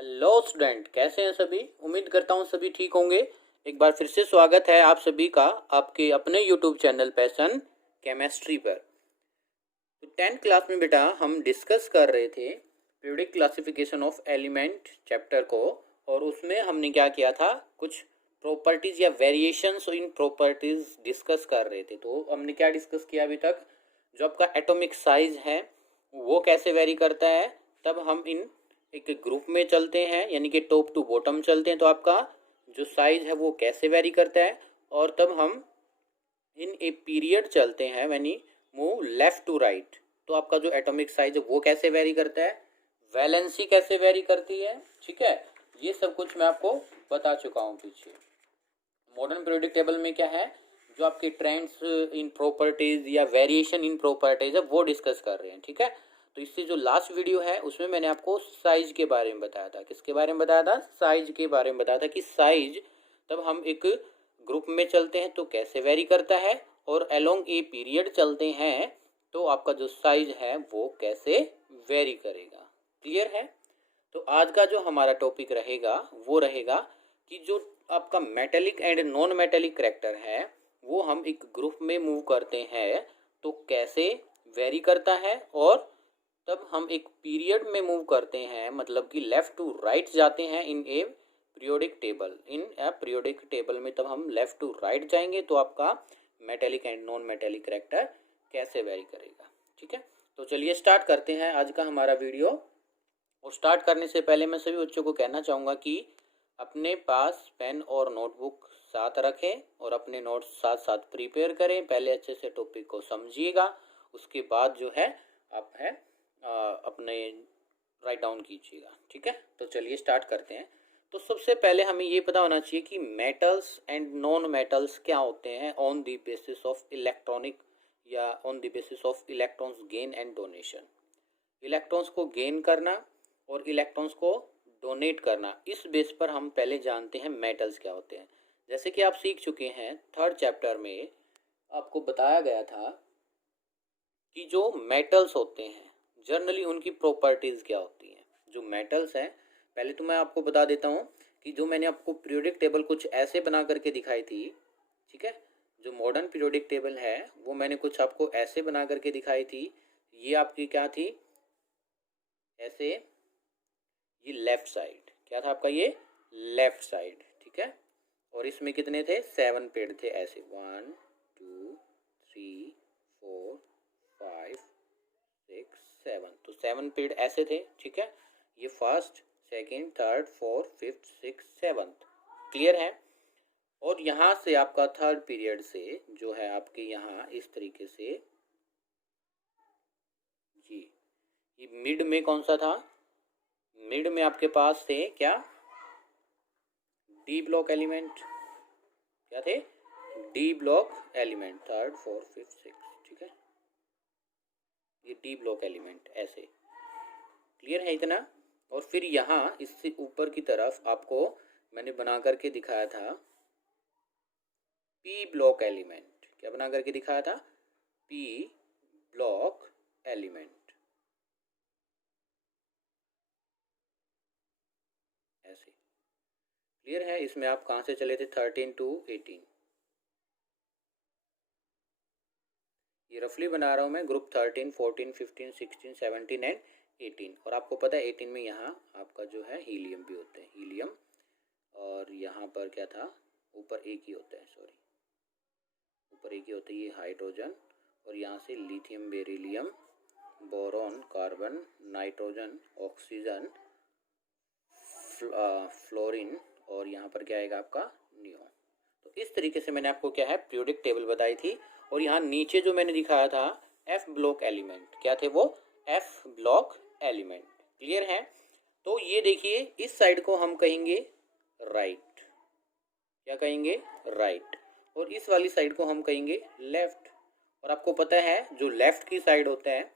Hello student, कैसे हैं सभी। उम्मीद करता हूँ सभी ठीक होंगे। एक बार फिर से स्वागत है आप सभी का आपके अपने यूट्यूब चैनल पैशन केमिस्ट्री पर। तो 10th क्लास में बेटा हम डिस्कस कर रहे थे periodic classification of element chapter को, और उसमें हमने क्या किया था, कुछ प्रॉपर्टीज या वेरिएशंस इन प्रॉपर्टीज डिस्कस कर रहे थे। तो हमने क्या डिस्कस किया अभी तक, जो आपका एटॉमिक साइज है वो कैसे वेरी करता है। तब हम इन एक ग्रुप में चलते हैं, यानी कि टॉप टू बॉटम चलते हैं, तो आपका जो साइज है वो कैसे वेरी करता है। और तब हम इन ए पीरियड चलते हैं, यानी मूव लेफ्ट टू राइट, तो आपका जो एटॉमिक साइज है वो कैसे वेरी करता है, वैलेंसी कैसे वेरी करती है। ठीक है, ये सब कुछ मैं आपको बता चुका हूँ पीछे। मॉडर्न पीरियोडिक टेबल में क्या है, जो आपके ट्रेंड्स इन प्रॉपर्टीज या वेरिएशन इन प्रॉपर्टीज है वो डिस्कस कर रहे हैं। ठीक है, तो इससे जो लास्ट वीडियो है उसमें मैंने आपको साइज के बारे में बताया था। किसके बारे में बताया था, साइज के बारे में बताया था कि साइज तब हम एक ग्रुप में चलते हैं तो कैसे वेरी करता है, और अलोंग ए पीरियड चलते हैं तो आपका जो साइज है वो कैसे वेरी करेगा। क्लियर है। तो आज का जो हमारा टॉपिक रहेगा वो रहेगा कि जो आपका metallic and non metallic character है वो हम एक ग्रुप में मूव करते हैं तो कैसे वेरी करता है, और तब हम एक पीरियड में मूव करते हैं, मतलब कि लेफ्ट टू राइट जाते हैं in a periodic table. In a periodic table में तब हम लेफ्ट टू राइट जाएंगे तो आपका metallic and non metallic character कैसे वेरी करेगा। ठीक है, तो चलिए स्टार्ट करते हैं आज का हमारा वीडियो। और स्टार्ट करने से पहले मैं सभी बच्चों को कहना चाहूँगा कि अपने पास पेन और नोटबुक साथ रखें और अपने नोट्स साथ साथ प्रिपेयर करें। पहले अच्छे से टॉपिक को समझिएगा, उसके बाद जो है आप है अपने राइट डाउन कीजिएगा। ठीक है, तो चलिए स्टार्ट करते हैं। तो सबसे पहले हमें ये पता होना चाहिए कि मेटल्स एंड नॉन मेटल्स क्या होते हैं on the basis of electronic या on the basis of electrons gain and donation. Electrons को गेन करना और इलेक्ट्रॉन्स को डोनेट करना, इस बेस पर हम पहले जानते हैं मेटल्स क्या होते हैं। जैसे कि आप सीख चुके हैं, थर्ड चैप्टर में आपको बताया गया था कि जो मेटल्स होते हैं जनरली उनकी प्रॉपर्टीज़ क्या होती हैं। जो मेटल्स हैं, पहले तो मैं आपको बता देता हूँ कि जो मैंने आपको पीरियोडिक टेबल कुछ ऐसे बना करके दिखाई थी। ठीक है, जो मॉडर्न पीरियोडिक टेबल है वो मैंने कुछ आपको ऐसे बना करके दिखाई थी। ये आपकी क्या थी, ऐसे, ये लेफ्ट साइड क्या था आपका, ये लेफ्ट साइड। ठीक है, और इसमें कितने थे, 7 पेड़ थे ऐसे, 1 2 3 4 5 6 7, तो 7 पेड़ ऐसे थे। ठीक है, ये first second third fourth fifth six seventh. Clear है। और यहाँ से आपका थर्ड पीरियड से जो है आपके यहाँ इस तरीके से जी, ये मिड में कौन सा था, मिड में आपके पास थे क्या, डी ब्लॉक एलिमेंट। क्या थे, D block element, third fourth fifth six. ठीक है, ये डी ब्लॉक एलिमेंट ऐसे। क्लियर है इतना। और फिर यहाँ इससे ऊपर की तरफ आपको मैंने बना करके दिखाया था पी ब्लॉक एलिमेंट। क्या बना करके दिखाया था, पी ब्लॉक एलिमेंट ऐसे। क्लियर है। इसमें आप कहाँ से चले थे, 13 to 18। ये रफली बना रहा हूँ मैं, ग्रुप 13 14 15 16 17 एंड 18। और आपको पता है 18 में यहाँ आपका जो है हीलियम भी होते हैं, हीलियम। और यहाँ पर क्या था, ऊपर एक ही होता है, सॉरी ऊपर एक ही होता है, ये हाइड्रोजन। और यहाँ से lithium beryllium boron carbon nitrogen oxygen fluorine, और यहाँ पर क्या आएगा आपका नियोन। तो इस तरीके से मैंने आपको क्या है पीरियोडिक टेबल बताई थी। और यहाँ नीचे जो मैंने दिखाया था एफ ब्लॉक एलिमेंट, क्या थे वो, एफ ब्लॉक एलिमेंट। क्लियर है। तो ये देखिए, इस साइड को हम कहेंगे राइट, क्या कहेंगे, राइट। और इस वाली साइड को हम कहेंगे लेफ्ट। और आपको पता है जो लेफ्ट की साइड होते हैं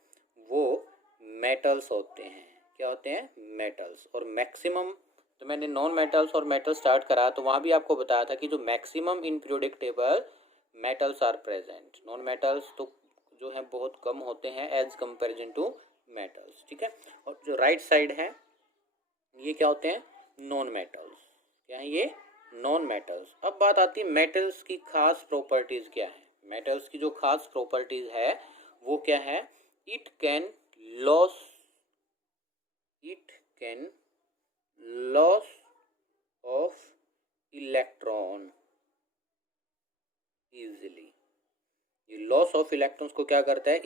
वो मेटल्स होते हैं। क्या होते हैं, मेटल्स। और मैक्सिमम, तो मैंने नॉन मेटल्स और मेटल स्टार्ट करा तो वहाँ भी आपको बताया था कि जो maximum in periodic table metals are present, non metals तो जो है बहुत कम होते हैं एज कंपेरिजन टू मेटल्स। ठीक है, और जो राइट साइड है ये क्या होते हैं? Non metals. क्या है ये? Non metals. अब बात आती है मेटल्स की खास प्रॉपर्टीज क्या है। मेटल्स की जो खास प्रॉपर्टीज है वो क्या है? It can loss it can loss of electron easily. ये लॉस ऑफ इलेक्ट्रॉन्स को क्या करता है?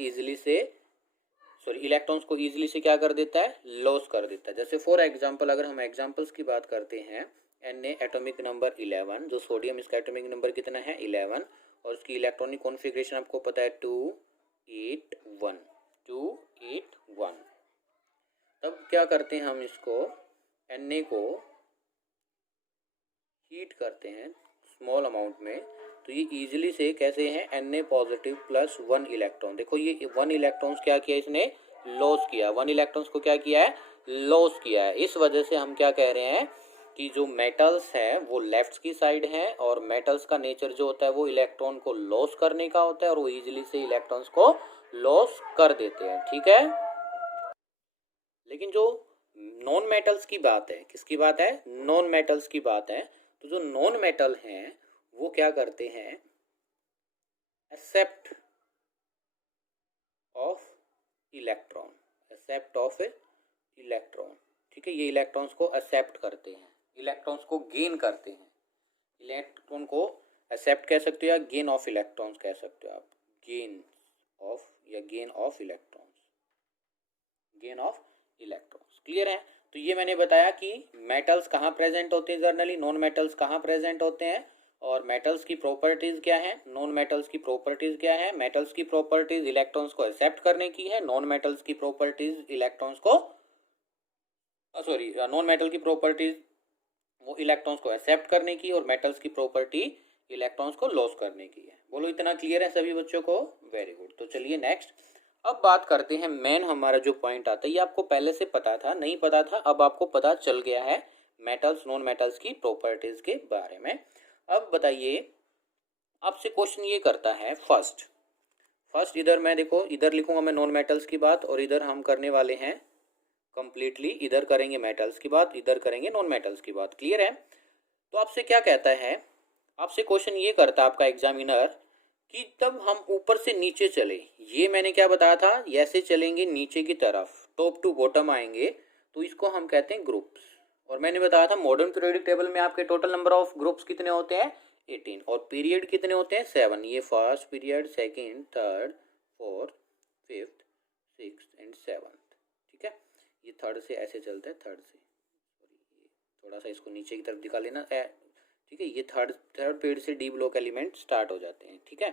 इलेक्ट्रॉन्स को इजीली से क्या कर देता है? लॉस कर देता है। जैसे फॉर एग्जांपल अगर हम एग्जांपल्स की बात करते हैं, Na एटॉमिक नंबर 11, जो सोडियम इसका एटॉमिक नंबर कितना है? 11, और उसकी इलेक्ट्रॉनिक कॉन्फ़िगरेशन आपको पता है 281। तब क्या करते हैं हम इसको Na को हीट करते हैं स्मॉल अमाउंट में, तो ये इजीली से कैसे हैं? Na positive plus 1 electron. देखो ये 1 इलेक्ट्रॉन्स क्या किया इसने? लॉस किया। 1 इलेक्ट्रॉन्स को क्या किया है? लॉस किया है। इस वजह से हम क्या कह रहे हैं कि जो मेटल्स हैं वो लेफ्ट की साइड हैं, और मेटल्स का नेचर जो होता है वो इलेक्ट्रॉन को लॉस करने का होता है, और वो इजीली से इलेक्ट्रॉन्स को लॉस कर देते हैं। ठीक है। लेकिन जो नॉन मेटल्स की बात है, किसकी बात है? नॉन मेटल्स की बात है। तो जो नॉन मेटल हैं वो क्या करते हैं? Except of electron. Except of electron. ठीक है, ये इलेक्ट्रॉन्स को एक्सेप्ट करते हैं, इलेक्ट्रॉन्स को गेन करते हैं। इलेक्ट्रॉन को एक्सेप्ट कह सकते हो या गेन ऑफ इलेक्ट्रॉन्स कह सकते हो आप। गेन ऑफ या gain of electrons, gain of electrons. Clear है? तो ये मैंने बताया कि मेटल्स कहाँ प्रेजेंट होते हैं जनरली, नॉन मेटल्स कहाँ प्रेजेंट होते हैं, और मेटल्स की प्रॉपर्टीज क्या है, नॉन मेटल्स की प्रॉपर्टीज क्या है। मेटल्स की प्रॉपर्टीज इलेक्ट्रॉन्स को एक्सेप्ट करने की है, नॉन मेटल्स की प्रॉपर्टीज इलेक्ट्रॉन्स को नॉन मेटल की प्रॉपर्टीज वो इलेक्ट्रॉन्स को एक्सेप्ट करने की, और मेटल्स की प्रॉपर्टी इलेक्ट्रॉन्स को लॉस करने की है। बोलो इतना क्लियर है सभी बच्चों को? Very good. तो चलिए नेक्स्ट अब बात करते हैं। मेन हमारा जो पॉइंट आता है, ये आपको पहले से पता था, नहीं पता था, अब आपको पता चल गया है मेटल्स नॉन मेटल्स की प्रॉपर्टीज के बारे में। अब बताइए, आपसे क्वेश्चन ये करता है फर्स्ट इधर मैं देखो, इधर लिखूंगा मैं नॉन मेटल्स की बात, और इधर हम करने वाले हैं कंप्लीटली, इधर करेंगे मेटल्स की बात, इधर करेंगे नॉन मेटल्स की बात। क्लियर है? तो आपसे क्या कहता है, आपसे क्वेश्चन ये करता है आपका एग्जामिनर कि तब हम ऊपर से नीचे चले। ये मैंने क्या बताया था? ऐसे चलेंगे नीचे की तरफ, टॉप टू बॉटम आएंगे, तो इसको हम कहते हैं ग्रुप्स। और मैंने बताया था मॉडर्न पीरियोडिक टेबल में आपके टोटल नंबर ऑफ ग्रुप्स कितने होते हैं? 18, और पीरियड कितने होते हैं? 7। ये first period, second, third, fourth, fifth, six and seventh. ठीक है, ये थर्ड से ऐसे चलता है, थर्ड से थोड़ा सा इसको नीचे की तरफ दिखा लेना। ठीक है, ये थर्ड पीरियड से डी ब्लॉक एलिमेंट स्टार्ट हो जाते हैं। ठीक है,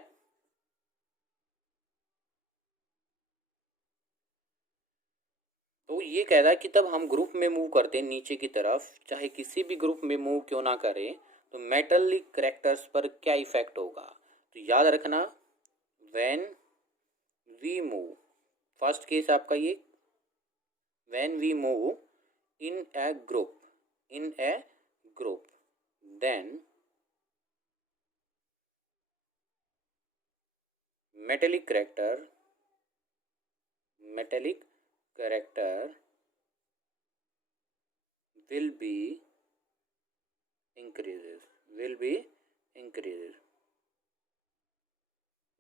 तो ये कह रहा है कि तब हम ग्रुप में मूव करते हैं नीचे की तरफ, चाहे किसी भी ग्रुप में मूव क्यों ना करें, तो मेटलिक करेक्टर्स पर क्या इफेक्ट होगा। तो याद रखना, when we move, first case आपका ये, when we move in a group then metallic character will be increases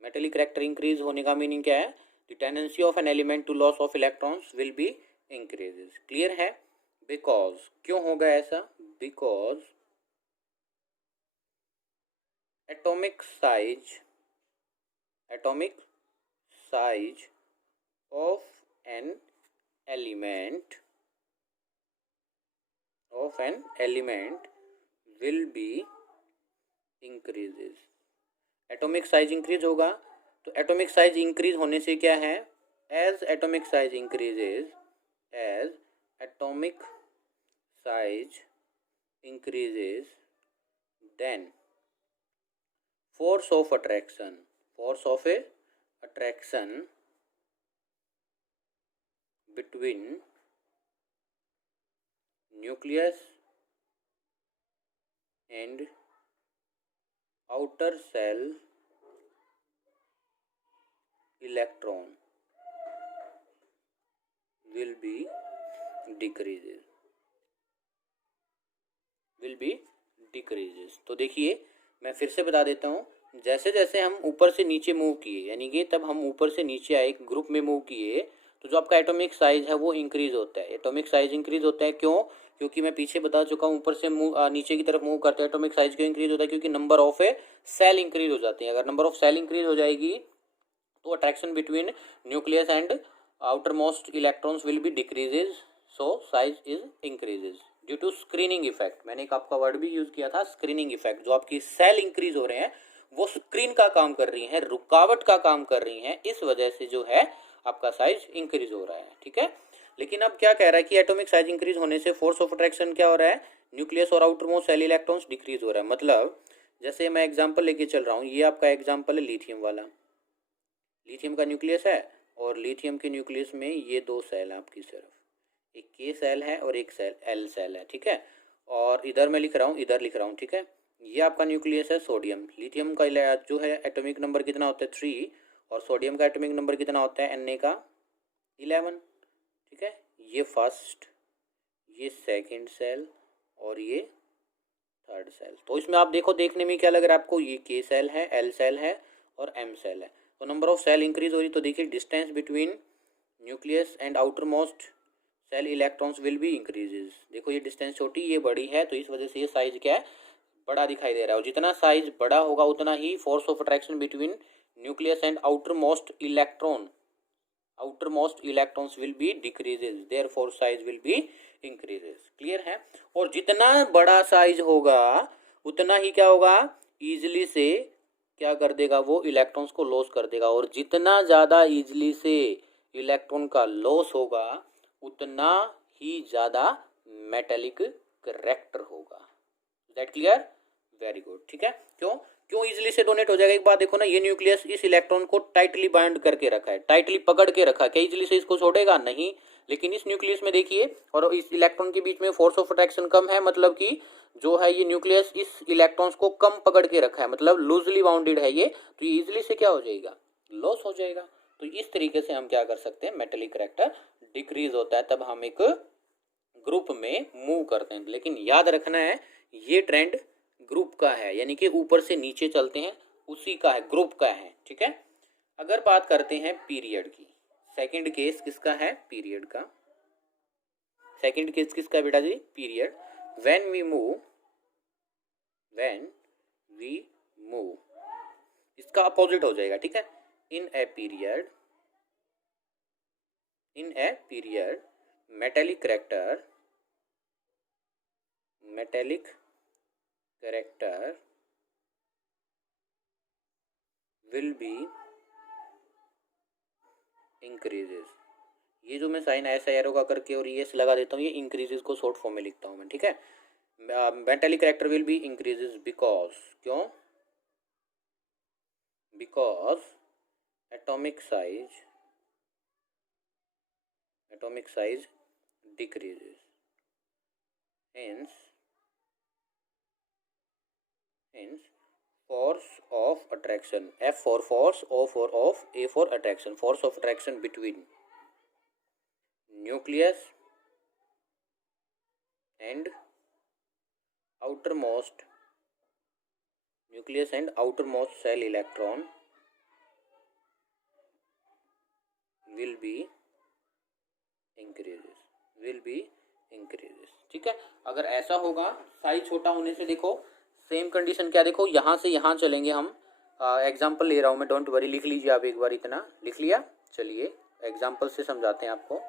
metallic character increase होने का मीनिंग क्या है? the tendency of an element to loss of electrons will be increases। Clear है? because क्यों होगा ऐसा? because atomic size of an element will be increases। Atomic size increase होगा, तो एटॉमिक साइज इंक्रीज होने से क्या है? As atomic size increases then force of attraction between nucleus and outer shell electron will be decreases। Will be decreases. तो देखिए मैं फिर से बता देता हूँ, जैसे जैसे हम ऊपर से नीचे मूव किए, यानी कि तब हम ऊपर से नीचे आए, एक ग्रुप में मूव किए, तो जो आपका एटॉमिक साइज है वो इंक्रीज होता है। एटॉमिक साइज इंक्रीज होता है क्यों? क्योंकि मैं पीछे बता चुका हूँ, ऊपर से नीचे की तरफ मूव करते हैं एटॉमिक साइज क्यों इंक्रीज होता है? क्योंकि नंबर ऑफ सेल इंक्रीज हो जाते हैं। अगर नंबर ऑफ सेल इंक्रीज हो जाएगी तो attraction between nucleus and outer most electrons will be decreases, so size is increases due to screening effect. मैंने एक आपका वर्ड भी यूज किया था, स्क्रीनिंग इफेक्ट। जो आपकी सेल इंक्रीज हो रहे हैं वो स्क्रीन का काम कर रही हैं, रुकावट का काम कर रही हैं, इस वजह से जो है आपका साइज इंक्रीज हो रहा है। ठीक है, लेकिन अब क्या कह रहा है कि एटॉमिक साइज इंक्रीज होने से फोर्स ऑफ अट्रैक्शन क्या हो रहा है? न्यूक्लियस और outer most shell electrons decrease हो रहा है। मतलब जैसे मैं एग्जांपल लेके चल रहा हूँ, ये आपका एग्जांपल है लिथियम वाला। लिथियम का न्यूक्लियस है और लिथियम के न्यूक्लियस में ये दो सेल है आपकी, सिर्फ एक के सेल है और एक सेल एल सेल है। ठीक है, और इधर मैं लिख रहा हूँ, इधर लिख रहा हूँ। ठीक है, ये आपका न्यूक्लियस है सोडियम। लिथियम का जो है एटॉमिक नंबर कितना होता है? 3, और सोडियम का एटॉमिक नंबर कितना होता है? Na का 11। ठीक है, ये फर्स्ट, ये सेकंड सेल और ये थर्ड सेल। तो इसमें आप देखो, देखने में क्या लग रहा है आपको? ये के सेल है, एल सेल है और एम सेल है। तो नंबर ऑफ सेल इंक्रीज हो रही, तो देखिए distance between nucleus and outer most shell electrons will be increases. देखो ये डिस्टेंस छोटी, ये बड़ी है, तो इस वजह से ये साइज क्या है? बड़ा दिखाई दे रहा है। और जितना साइज बड़ा होगा उतना ही force of attraction between nucleus and outer most electrons will be decreases, therefore size will be increases. Clear है? और जितना बड़ा साइज होगा उतना ही क्या होगा? इजिली से क्या कर देगा? वो इलेक्ट्रॉन्स को लॉस कर देगा। और जितना ज़्यादा इजिली से इलेक्ट्रॉन का लॉस होगा उतना ही ज़्यादा मेटेलिक करेक्टर होगा। That clear? Very good. ठीक है, क्यों क्यों इजिली से डोनेट हो जाएगा? एक बात देखो ना, ये न्यूक्लियस इस इलेक्ट्रॉन को टाइटली बाइंड करके रखा है, टाइटली पकड़ के रखा है। क्या इजिली से इसको छोड़ेगा? नहीं। लेकिन इस न्यूक्लियस में देखिए, और इस इलेक्ट्रॉन के बीच में फोर्स ऑफ अट्रैक्शन कम है, मतलब कि जो है ये न्यूक्लियस इस इलेक्ट्रॉन्स को कम पकड़ के रखा है, मतलब लूजली बाउंडेड है ये, तो ये इजिली से क्या हो जाएगा? लॉस हो जाएगा। तो इस तरीके से हम क्या कर सकते हैं? मेटेलिक करेक्टर डिक्रीज होता है तब हम एक ग्रुप में मूव करते हैं। लेकिन याद रखना है, ये ट्रेंड ग्रुप का है, यानी कि ऊपर से नीचे चलते हैं उसी का है, ग्रुप का है। ठीक है, अगर बात करते हैं पीरियड की, सेकंड केस किसका है? पीरियड का। सेकंड केस किसका बेटा जी? पीरियड। व्हेन वी मूव, इसका अपोजिट हो जाएगा। ठीक है, in a period metallic character will be increases. ये जो मैं साइन ऐसा एरो का करके और ये लगा देता हूँ, ये इंक्रीजेस को शॉर्ट फॉर्म में लिखता हूँ मैं। ठीक है, metallic character will be increases because, क्यों? Because atomic size decreases, hence force of attraction, F for force, O for of, A for attraction, force of attraction between nucleus and outermost cell electron will be increases। ठीक है, अगर ऐसा होगा, size छोटा होने से देखो सेम कंडीशन क्या, देखो यहाँ से यहाँ चलेंगे हम। एग्जाम्पल ले रहा हूँ मैं, डोंट वरी, लिख लीजिए आप एक बार। इतना लिख लिया? चलिए एग्जाम्पल से समझाते हैं आपको।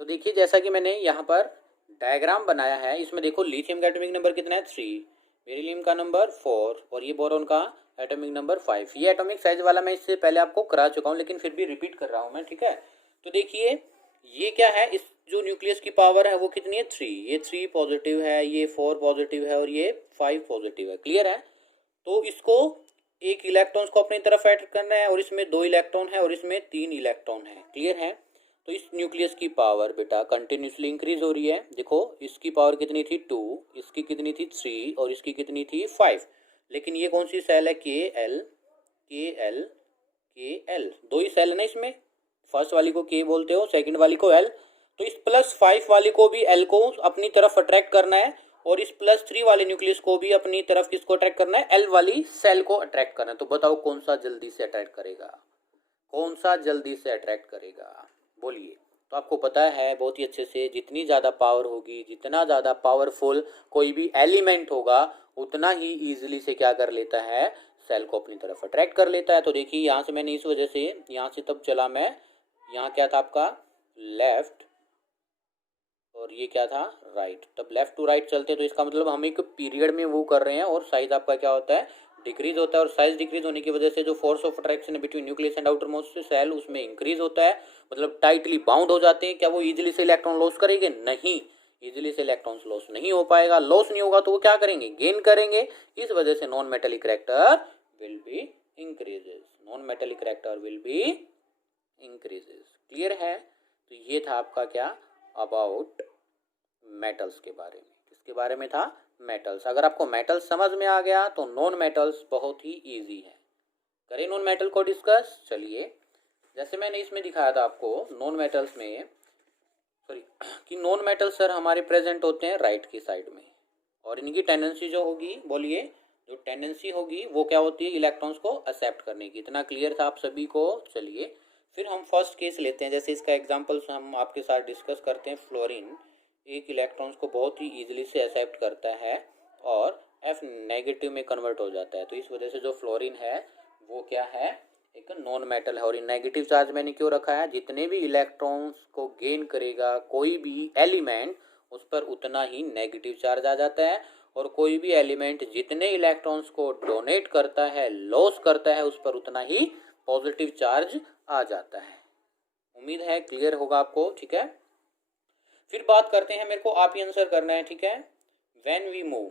तो देखिए, जैसा कि मैंने यहाँ पर डायग्राम बनाया है, इसमें देखो लिथियम का एटॉमिक नंबर कितना है? 3, बेरिलियम का नंबर 4 और ये बोरॉन का एटॉमिक नंबर 5। ये एटॉमिक साइज वाला मैं इससे पहले आपको करा चुका हूँ, लेकिन फिर भी रिपीट कर रहा हूँ मैं। ठीक है, तो देखिए ये क्या है, इस जो न्यूक्लियस की पावर है वो कितनी है? 3। ये 3 पॉजिटिव है, ये 4 पॉजिटिव है और ये 5 पॉजिटिव है। क्लियर है? तो इसको एक इलेक्ट्रॉन्स को अपनी तरफ ऐड करना है, और इसमें 2 इलेक्ट्रॉन है और इसमें 3 इलेक्ट्रॉन है। क्लियर है? तो इस न्यूक्लियस की पावर बेटा कंटिन्यूसली इंक्रीज हो रही है। देखो इसकी पावर कितनी थी? 2, इसकी कितनी थी? 3 और इसकी कितनी थी? 5। लेकिन ये कौन सी सेल है? के एल। 2 ही सेल है ना इसमें, फर्स्ट वाली को के बोलते हो, सेकंड वाली को एल। तो इस +5 वाले को भी L को अपनी तरफ अट्रैक्ट करना है और इस +3 वाले न्यूक्लियस को भी अपनी तरफ किसको अट्रैक्ट करना है, L वाली सेल को अट्रैक्ट करना है। तो बताओ कौन सा जल्दी से अट्रैक्ट करेगा, कौन सा जल्दी से अट्रैक्ट करेगा, बोलिए। तो आपको पता है बहुत ही अच्छे से, जितनी ज़्यादा पावर होगी, जितना ज़्यादा पावरफुल कोई भी एलिमेंट होगा, उतना ही ईजिली से क्या कर लेता है, सेल को अपनी तरफ अट्रैक्ट कर लेता है। तो देखिए यहाँ से मैंने इस वजह से यहाँ से तब चला मैं, यहाँ क्या था आपका लेफ्ट और ये क्या था राइट, तब लेफ्ट टू राइट चलते, तो इसका मतलब हम एक पीरियड में मूव कर रहे हैं और साइज आपका क्या होता है, डिक्रीज होता है। और साइज डिक्रीज होने की वजह से जो फोर्स ऑफ अट्रैक्शन है between nucleus and outer most shell, उसमें इंक्रीज होता है, मतलब टाइटली बाउंड हो जाते हैं। क्या वो इजीली से इलेक्ट्रॉन लॉस करेंगे, नहीं, इजीली से इलेक्ट्रॉन लॉस नहीं हो पाएगा। लॉस नहीं होगा तो वो क्या करेंगे, गेन करेंगे। इस वजह से non metallic character will be increases, non metallic character will be increases. Clear है। तो ये था आपका क्या, अबाउट मेटल्स के बारे में। किसके बारे में था, मेटल्स। अगर आपको मेटल्स समझ में आ गया तो नॉन मेटल्स बहुत ही इजी है। करें नॉन मेटल को डिस्कस। चलिए, जैसे मैंने इसमें दिखाया था आपको नॉन मेटल्स में, सॉरी, कि नॉन मेटल सर हमारे प्रेजेंट होते हैं राइट की साइड में, और इनकी टेंडेंसी जो होगी, बोलिए, जो टेंडेंसी होगी वो क्या होती है, इलेक्ट्रॉन्स को एक्सेप्ट करने की। इतना क्लियर था आप सभी को। चलिए फिर हम फर्स्ट केस लेते हैं। जैसे इसका एग्जांपल्स हम आपके साथ डिस्कस करते हैं। फ्लोरीन एक इलेक्ट्रॉन्स को बहुत ही ईजिली से एक्सेप्ट करता है और F नेगेटिव में कन्वर्ट हो जाता है। तो इस वजह से जो फ्लोरीन है वो क्या है, एक नॉन मेटल है। और नेगेटिव चार्ज मैंने क्यों रखा है, जितने भी इलेक्ट्रॉन्स को गेन करेगा कोई भी एलिमेंट, उस पर उतना ही नेगेटिव चार्ज आ जाता है। और कोई भी एलिमेंट जितने इलेक्ट्रॉन्स को डोनेट करता है, लॉस करता है, उस पर उतना ही पॉजिटिव चार्ज आ जाता है। उम्मीद है क्लियर होगा आपको, ठीक है। फिर बात करते हैं, मेरे को आप ही आंसर करना है, ठीक है। व्हेन वी मूव,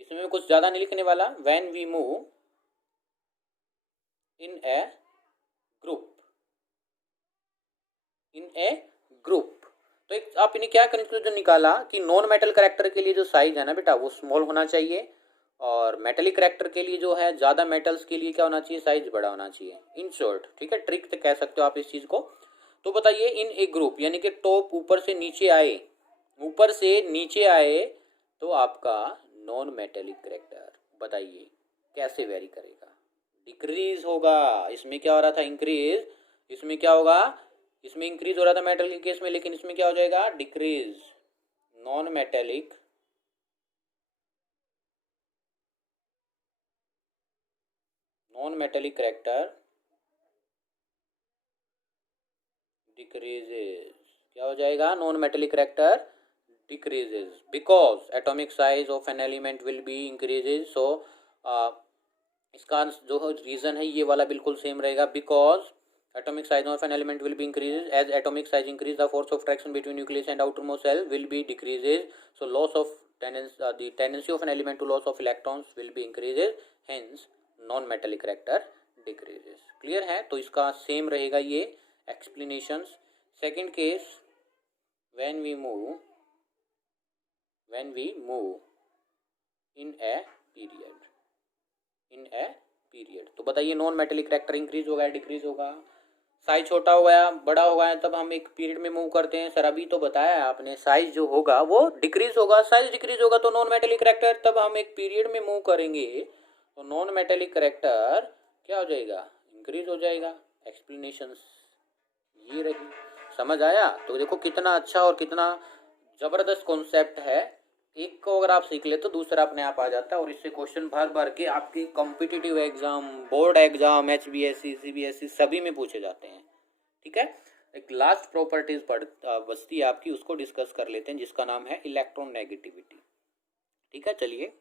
इसमें कुछ ज्यादा नहीं लिखने वाला। When we move in a group, in a group, तो एक आपने क्या कंक्लूजन निकाला कि नॉन मेटल कैरेक्टर के लिए जो साइज है ना बेटा, वो स्मॉल होना चाहिए, और मेटेलिक कैरेक्टर के लिए जो है, ज्यादा मेटल्स के लिए क्या होना चाहिए, साइज बड़ा होना चाहिए। इन शॉर्ट, ठीक है, ट्रिक तो कह सकते हो आप इस चीज को। तो बताइए, इन ए ग्रुप यानी कि टॉप ऊपर से नीचे आए, ऊपर से नीचे आए, तो आपका नॉन मेटेलिक कैरेक्टर बताइए कैसे वेरी करेगा, डिक्रीज होगा। इसमें क्या हो रहा था, इंक्रीज, इसमें क्या होगा, इसमें इंक्रीज हो रहा था मेटल के केस में, लेकिन इसमें क्या हो जाएगा, decrease. Non metallic character decreases, क्या हो जाएगा, non metallic character decreases, because atomic size of an element will be increases. So इसका जो रीजन है ये वाला बिल्कुल सेम रहेगा, because atomic size of an element will be increases. As atomic size increase, the force of attraction between nucleus and outermost cell will be decreases. So loss of the tendency of an element to loss of electrons will be increases. Hence non metallic character decreases. Clear है। तो इसका same रहेगा ये explanations. Second case, when we move in a period, तो बताइए non metallic character increase होगा या decrease होगा। साइज छोटा हो गया, बड़ा हो गया, तब हम एक पीरियड में मूव करते हैं। सर अभी तो बताया है आपने, साइज जो होगा वो डिक्रीज होगा, साइज डिक्रीज होगा तो नॉन मेटेलिक कैरेक्टर, तब हम एक पीरियड में मूव करेंगे तो नॉन मेटेलिक कैरेक्टर क्या हो जाएगा, इंक्रीज हो जाएगा। एक्सप्लेनेशन ये रही, समझ आया। तो देखो कितना अच्छा और कितना जबरदस्त कॉन्सेप्ट है। एक को अगर आप सीख ले तो दूसरा अपने आप आ जाता है, और इससे क्वेश्चन भर भर के आपके competitive exam, board exam, HBSC, CBSE सभी में पूछे जाते हैं, ठीक है। एक लास्ट प्रॉपर्टीज बचती है आपकी, उसको डिस्कस कर लेते हैं, जिसका नाम है इलेक्ट्रोनेगेटिविटी, ठीक है। चलिए,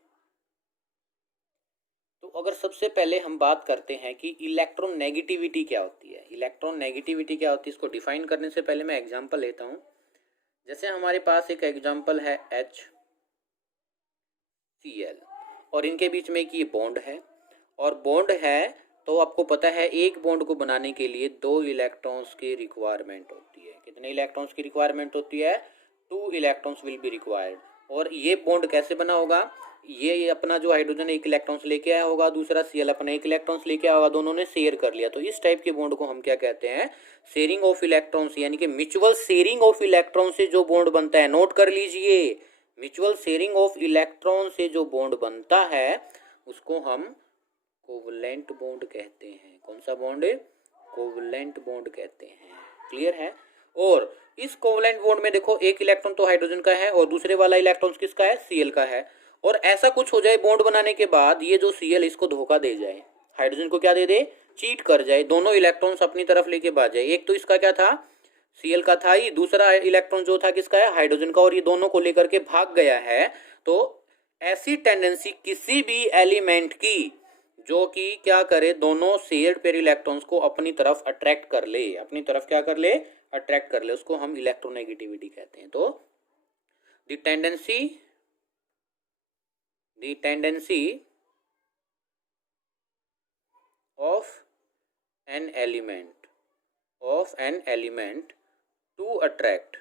तो अगर सबसे पहले हम बात करते हैं कि इलेक्ट्रोनेगेटिविटी क्या होती है, इलेक्ट्रोनेगेटिविटी क्या होती है, इसको डिफाइन करने से पहले मैं एग्जाम्पल लेता हूँ। जैसे हमारे पास एक एग्जाम्पल है HCl, और इनके बीच में एक ये बॉन्ड है, और बॉन्ड है तो आपको पता है एक बॉन्ड को बनाने के लिए 2 इलेक्ट्रॉन्स की रिक्वायरमेंट होती है। कितने इलेक्ट्रॉन्स की रिक्वायरमेंट होती है, 2 इलेक्ट्रॉन्स विल बी रिक्वायर्ड। और ये बॉन्ड कैसे बना होगा, ये अपना जो हाइड्रोजन एक इलेक्ट्रॉन्स लेके आया होगा, दूसरा Cl अपना एक इलेक्ट्रॉन्स लेके आया होगा, दोनों ने शेयर कर लिया। तो इस टाइप के बॉन्ड को हम क्या कहते हैं, शेयरिंग ऑफ इलेक्ट्रॉन्स, यानी कि म्यूचुअल शेयरिंग ऑफ इलेक्ट्रॉन से जो बॉन्ड बनता है, नोट कर लीजिए, म्यूचुअल शेयरिंग ऑफ इलेक्ट्रॉन से जो बॉन्ड बनता है उसको हम कोवलेंट बॉन्ड कहते हैं। कौन सा बॉन्ड? कोवलेंट बॉन्ड कहते हैं। क्लियर है? और इस कोवलेंट बॉन्ड में देखो एक इलेक्ट्रॉन तो हाइड्रोजन का है और दूसरे वाला इलेक्ट्रॉन किसका है? Cl का है। और ऐसा कुछ हो जाए बॉन्ड बनाने के बाद, ये जो Cl इसको धोखा दे जाए, हाइड्रोजन को क्या दे दे? चीट कर जाए, दोनों इलेक्ट्रॉन्स अपनी तरफ लेके भाग जाए। एक तो इसका क्या था? Cl का था ही, दूसरा इलेक्ट्रॉन जो था किसका है? हाइड्रोजन का, और ये दोनों को लेकर के भाग गया है। तो ऐसी टेंडेंसी किसी भी एलिमेंट की जो कि क्या करे, दोनों शेयर्ड पेयर इलेक्ट्रॉन्स को अपनी तरफ अट्रैक्ट कर ले, अपनी तरफ क्या कर ले? अट्रैक्ट कर ले, उसको हम इलेक्ट्रोनेगेटिविटी कहते हैं। तो the tendency of an element to attract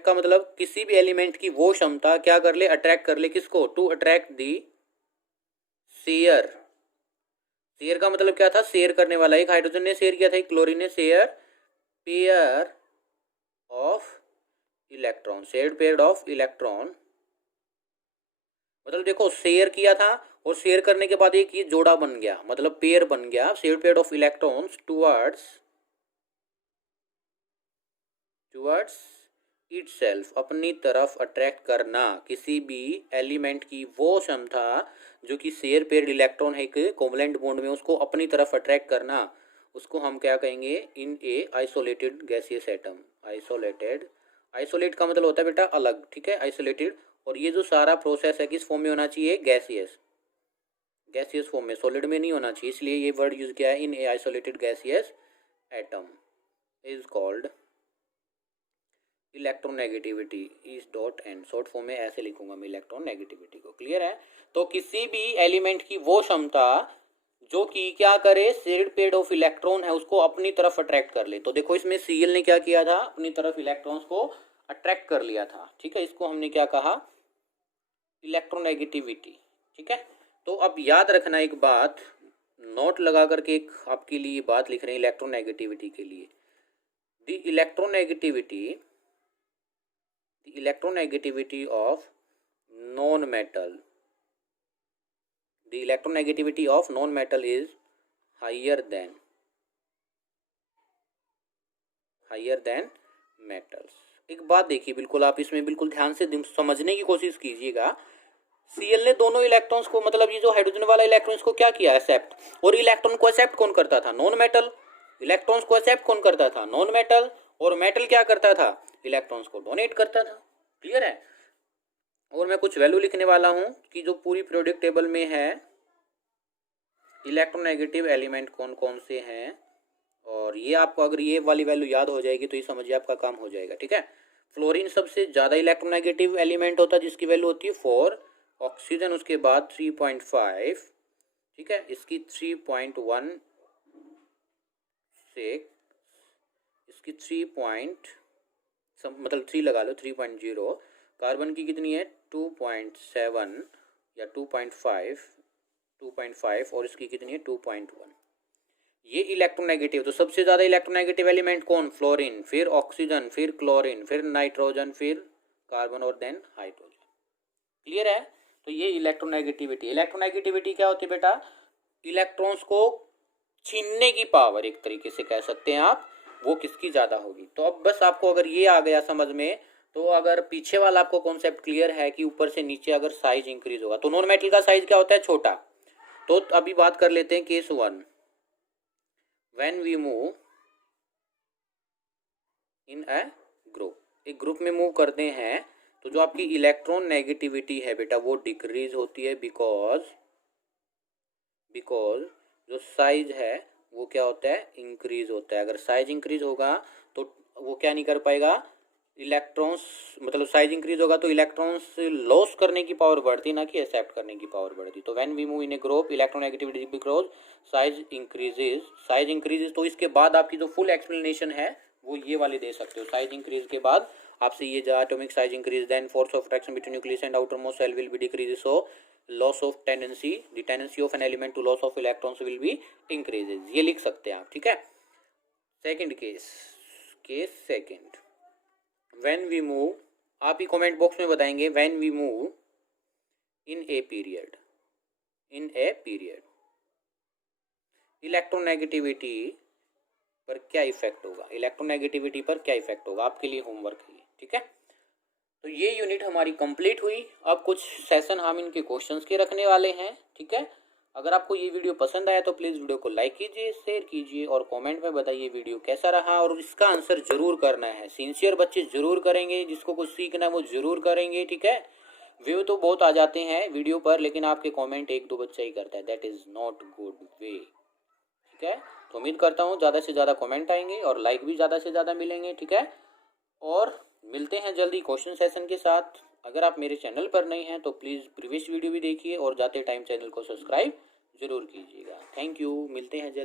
का मतलब किसी भी एलिमेंट की वो क्षमता क्या कर ले? अट्रैक्ट कर ले। किसको? टू अट्रैक्ट दी शेयर का मतलब क्या था? शेयर करने वाला। एक हाइड्रोजन ने शेयर किया था, एक क्लोरीन ने share pair of electron, shared pair of electron. मतलब देखो, शेयर किया था और शेयर करने के बाद एक ये जोड़ा बन गया, मतलब पेयर बन गया, shared pair of electrons towards itself, अपनी तरफ अट्रैक्ट करना किसी भी एलिमेंट की वो क्षमता जो कि शेयर पेयर्ड इलेक्ट्रॉन है एक कोवलेंट बॉन्ड में, उसको अपनी तरफ अट्रैक्ट करना, उसको हम क्या कहेंगे? इन a isolated gaseous atom. Isolate का मतलब होता है बेटा अलग, ठीक है, आइसोलेटेड। और ये जो सारा प्रोसेस है किस फॉर्म में होना चाहिए? गैसियस फॉर्म में, सॉलिड में नहीं होना चाहिए, इसलिए ये वर्ड यूज किया है, in a isolated gaseous atom is called electronegativity is dot and, short form में ऐसे लिखूंगा मैं इलेक्ट्रोनेगेटिविटी को। क्लियर है? तो किसी भी एलिमेंट की वो क्षमता जो कि क्या करे, शेयर्ड पेयर ऑफ इलेक्ट्रॉन है उसको अपनी तरफ अट्रैक्ट कर ले। तो देखो इसमें Cl ने क्या किया था? अपनी तरफ इलेक्ट्रॉन्स को अट्रैक्ट कर लिया था, ठीक है, इसको हमने क्या कहा? इलेक्ट्रोनेगेटिविटी। ठीक है, तो अब याद रखना एक बात, नोट लगा करके एक आपके लिए बात लिख रहे हैं इलेक्ट्रोनेगेटिविटी के लिए। The electronegativity of non metal, the electronegativity of non-metal is higher than metals। एक बात देखिए, बिल्कुल आप इसमें बिल्कुल ध्यान से समझने की कोशिश कीजिएगा। Cl ने दोनों इलेक्ट्रॉन्स को, मतलब ये जो हाइड्रोजन वाला इलेक्ट्रॉन को क्या किया? एक्सेप्ट। और इलेक्ट्रॉन को एक्सेप्ट कौन करता था? Non metal. इलेक्ट्रॉन्स को एक्सेप्ट कौन करता था? Non metal. और मेटल क्या करता था? इलेक्ट्रॉन्स को डोनेट करता था। क्लियर है? और मैं कुछ वैल्यू लिखने वाला हूं कि जो पूरी पीरियोडिक टेबल में है इलेक्ट्रोनेगेटिव एलिमेंट कौन कौन से हैं, और ये आपको अगर ये वाली वैल्यू याद हो जाएगी तो ये समझिए आपका काम हो जाएगा। ठीक है, फ्लोरीन सबसे ज़्यादा इलेक्ट्रोनेगेटिव एलिमेंट होता है जिसकी वैल्यू होती है 4, ऑक्सीजन उसके बाद 3.5, ठीक है, इसकी 3.16, इसकी 3 लगा लो 3.0, कार्बन की कितनी है 2.7 या 2.5 और इसकी कितनी है 2.1। ये इलेक्ट्रोनेगेटिव, तो सबसे ज़्यादा इलेक्ट्रोनेगेटिव एलिमेंट कौन? फ्लोरीन, फिर ऑक्सीजन, फिर क्लोरीन, फिर नाइट्रोजन, फिर कार्बन और देन हाइड्रोजन। क्लियर है? तो ये इलेक्ट्रोनेगेटिविटी क्या होती है बेटा? इलेक्ट्रॉन्स को छीनने की पावर, एक तरीके से कह सकते हैं आप, वो किसकी ज़्यादा होगी। तो अब बस आपको अगर ये आ गया समझ में, तो अगर पीछे वाला आपको कॉन्सेप्ट क्लियर है कि ऊपर से नीचे अगर साइज इंक्रीज होगा, तो नॉन मेटल का साइज क्या होता है? छोटा। तो अभी बात कर लेते हैं case 1, when we move in a group, एक ग्रुप में मूव करते हैं तो जो आपकी इलेक्ट्रॉन नेगेटिविटी है बेटा वो डिक्रीज होती है, बिकॉज जो साइज है वो क्या होता है? इंक्रीज होता है। अगर साइज इंक्रीज होगा तो वो क्या नहीं कर पाएगा? इलेक्ट्रॉन्स, मतलब साइज इंक्रीज होगा तो इलेक्ट्रॉन्स लॉस करने की पावर बढ़ती, ना कि एक्सेप्ट करने की पावर बढ़ती। तो when we move in a group electronegativity because size increases, तो इसके बाद आपकी जो फुल एक्सप्लेनेशन है वो ये वाले दे सकते हो। साइज इंक्रीज के बाद आपसे ये जो atomic size increase, then force of attraction between nucleus and outer most shell will be decrease, so loss of tendency, the tendency of an element to loss of electrons will be increases, ये लिख सकते हैं आप, ठीक है। Second case second, when we move, आप ही comment box में बताएंगे, when we move in a period electronegativity पर क्या इफेक्ट होगा, इलेक्ट्रोनेगेटिविटी पर क्या इफेक्ट होगा, आपके लिए होमवर्क है, ठीक है। तो ये यूनिट हमारी कंप्लीट हुई। अब कुछ सेशन हम इनके क्वेश्चंस के रखने वाले हैं, ठीक है। अगर आपको ये वीडियो पसंद आया तो प्लीज़ वीडियो को लाइक कीजिए, शेयर कीजिए और कमेंट में बताइए वीडियो कैसा रहा, और इसका आंसर जरूर करना है। सिंसियर बच्चे जरूर करेंगे, जिसको कुछ सीखना है वो जरूर करेंगे, ठीक है। व्यू तो बहुत आ जाते हैं वीडियो पर, लेकिन आपके कमेंट 1-2 बच्चा ही करता है, that is not good way, ठीक है। तो उम्मीद करता हूँ ज़्यादा से ज़्यादा कमेंट आएंगे और लाइक भी ज़्यादा से ज़्यादा मिलेंगे, ठीक है। और मिलते हैं जल्दी क्वेश्चन सेशन के साथ। अगर आप मेरे चैनल पर नहीं हैं तो प्लीज़ प्रीवियस वीडियो भी देखिए और जाते टाइम चैनल को सब्सक्राइब जरूर कीजिएगा। थैंक यू, मिलते हैं जल्दी।